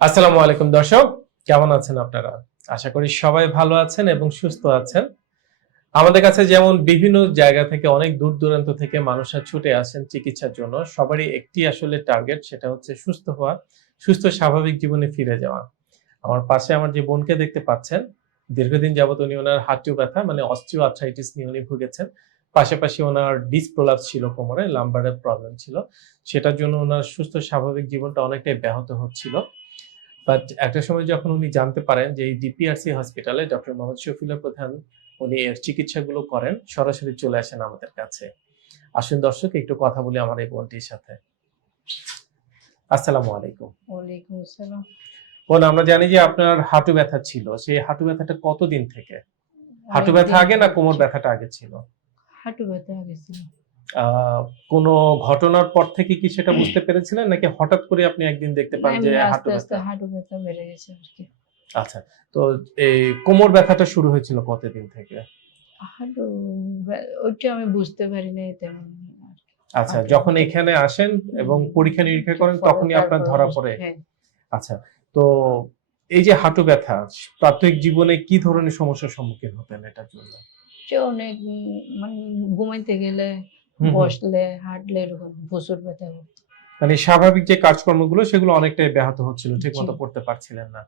আসসালামু আলাইকুম দর্শক, কেমন আছেন আপনারা? আশা করি সবাই ভালো আছেন এবং সুস্থ আছেন। আমাদের কাছে যেমন বিভিন্ন জায়গা থেকে অনেক দূর দূরান্ত থেকে মানুষরা ছুটে আসেন চিকিৎসার জন্য, সবারই একটি আসলে টার্গেট সেটা হচ্ছে সুস্থ হওয়া, সুস্থ স্বাভাবিক জীবনে ফিরে যাওয়া। আমার পাশে আমার যে বোনকে দেখতে পাচ্ছেন, দীর্ঘদিন যাবত উনি ওনার হাঁটু ব্যথা মানে অস্টিও আর্থ্রাইটিস নিয়ে উনি ভুগেছেন। পাশাপাশি ওনার ডিসপ্রোলাপস ছিল কোমরে লাম্বারের প্রবলেম ছিল। সেটার জন্য ওনার সুস্থ স্বাভাবিক জীবনটা অনেকটাই ব্যাহত হচ্ছিল। বাট একটা সময় যখন উনি জানতে পারেন যে এই ডিপিআরসি হসপিটালে ডক্টর মোহাম্মদ শফিউল্লাহ প্রধান উনি এর চিকিৎসাগুলো করেন সরাসরি চলে আসেন আমাদের কাছে। আসুন দর্শক একটু কথা বলি আমার এই বোনটির সাথে। আসসালামু আলাইকুম। ওয়ালাইকুম আসসালাম। বোন আমরা জানি যে আপনার হাঁটু ব্যথা ছিল। সেই হাঁটু ব্যথাটা কতদিন থেকে? হাঁটু ব্যথা আগে না কোমর ব্যথাটা আগে ছিল? হাঁটু ব্যথা আগে ছিল। কোনো ঘটনার পর থেকে কি সেটা বুঝতে পেরেছিলেন? নাকি হঠাৎ করে আপনি একদিন দেখতে পান যে হাঁটু ব্যথা? হাঁটু ব্যথা বেড়ে গেছে আর কি। আচ্ছা তো এই কোমর ব্যথাটা শুরু হয়েছিল কতদিন থেকে? হাঁটু ওইটা আমি বুঝতে পারি নাই তেমন আচ্ছা। যখন এখানে আসেন এবং পরীক্ষা নিরীক্ষা করেন তখনই আপনার ধরা পড়ে। হ্যাঁ। আচ্ছা তো এই যে হাঁটু ব্যথা প্রাত্যহিক জীবনে কি ধরনের সমস্যার সম্মুখীন হতেন এটার জন্য? অনেক মানে ঘুমাইতে গেলে। বসলে হাঁটলে এরকম প্রচুর ব্যথা করতো। মানে স্বাভাবিক যে কাজকর্মগুলো সেগুলো অনেকটাই ব্যাহত হচ্ছিল ঠিক মতো। করতে পারছিলেন না।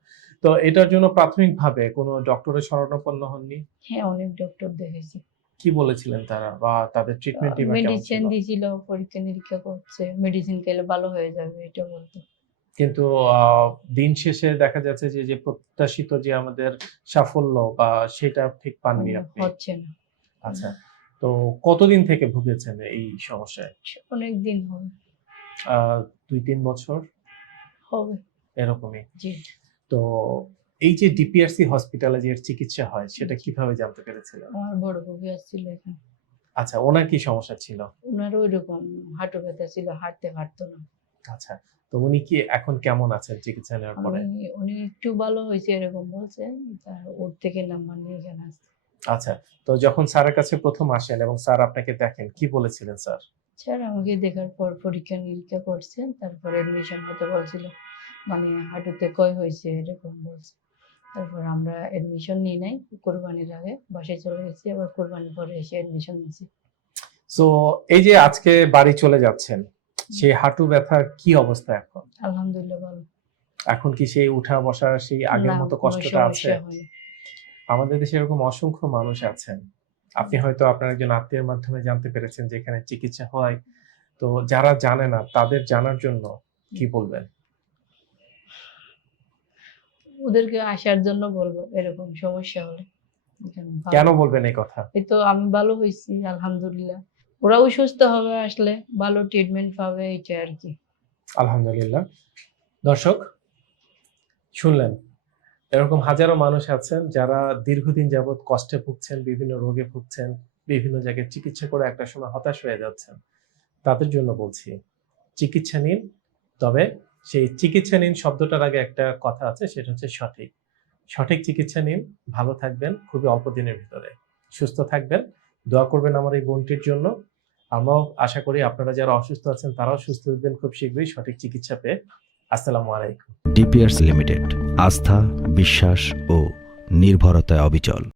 তো এটার জন্য প্রাথমিকভাবে কোনো ডক্টরের শরণাপন্ন হননি? হ্যাঁ অনেক ডক্টর দেখেছি। কি বলেছিলেন তারা? বা তাদের কেমন মেডিসিন ছিল? দিয়েছিল পরীক্ষা নিরীক্ষা করছে। মেডিসিন খেলে ভালো হয়ে যাবে এটা বলতো। কিন্তু দিন শেষে দেখা যাচ্ছে যে যে প্রত্যাশিত যে আমাদের সাফল্য বা সেটা ঠিক পাননি আপনি। হচ্ছে না। আচ্ছা। তো কতদিন থেকে ভুগেছেন এই সমস্যায়? অনেক দিন হবে। দুই তিন বছর? হবে। এরকমই। জি। তো এই যে ডিপিআরসি হসপিটালে যে চিকিৎসা হয় সেটা কীভাবে জানতে পেরেছিলেন? আমার বড় কবি আসছিল এখানে। আচ্ছা ওনার কি সমস্যা ছিল? ওনার ওই রকম হাঁটু ব্যথা ছিল হাঁটতে পারতো না। আচ্ছা তো উনি কি এখন কেমন আছেন চিকিৎসা নেওয়ার পরে? উনি একটু ভালো হয়েছে এরকম বলছে তার ওর থেকে নাম্বার নিয়ে এখানে আসছে। আচ্ছা তো যখন স্যারের কাছে প্রথম আসেন এবং স্যার আপনাকে দেখেন কি বলেছিলেন স্যার? স্যার আমাকে দেখার পর পরীক্ষা নিরীক্ষা করছে তারপর এডমিশন হতে বলছিল মানে হাঁটুতে কয় হয়েছে এরকম বলছে। তারপর আমরা এডমিশন নিই নাই কোরবানির আগে বাসায় চলে গেছি আবার কোরবানির পরে এসে এডমিশন নিয়েছি তো এই যে আজকে বাড়ি চলে যাচ্ছেন সেই হাঁটু ব্যথার কি অবস্থা এখন? আলহামদুলিল্লাহ ভালো। এখন কি সেই উঠা বসার সেই আগের মতো কষ্টটা আছে। আমাদের দেশে এরকম অসংখ্য মানুষ আছেন। আপনি হয়তো আপনার একজন আত্মীয়ের মাধ্যমে জানতে পেরেছেন যে এখানে চিকিৎসা হয়। তো যারা জানে না তাদের জানার জন্য কি বলবেন? ওদেরকে আসার জন্য বলব এরকম সমস্যা হলে। কেন বলবেন এই কথা? এই তো আমি ভালো হয়েছি আলহামদুলিল্লাহ। ওরাও সুস্থ হবে আসলে ভালো ট্রিটমেন্ট পাবে এটা আর কি। আলহামদুলিল্লাহ। দর্শক শুনলেন। এরকম হাজারো মানুষ আছেন যারা দীর্ঘদিন যাবৎ কষ্টে ভুগছেন, বিভিন্ন রোগে ভুগছেন, বিভিন্ন জায়গায় চিকিৎসা করে একটা সময় হতাশ হয়ে যাচ্ছেন। তাদের জন্য বলছি, চিকিৎসা নিন, তবে সেই চিকিৎসা নিন শব্দটার আগে একটা কথা আছে, সেটা হচ্ছে সঠিক। সঠিক চিকিৎসা নিন, ভালো থাকবেন, খুবই অল্প দিনের ভিতরে। সুস্থ থাকবেন, দোয়া করবেন আমার এই বোনটির জন্য। আমরাও আশা করি আপনারা যারা অসুস্থ আছেন, তারাও সুস্থ হবেন খুব শীঘ্রই সঠিক চিকিৎসা পেয়ে। আসসালামু আলাইকুম। ডিপিআরস লিমিটেড আস্থা বিশ্বাস ও নির্ভরতায় অবিচল।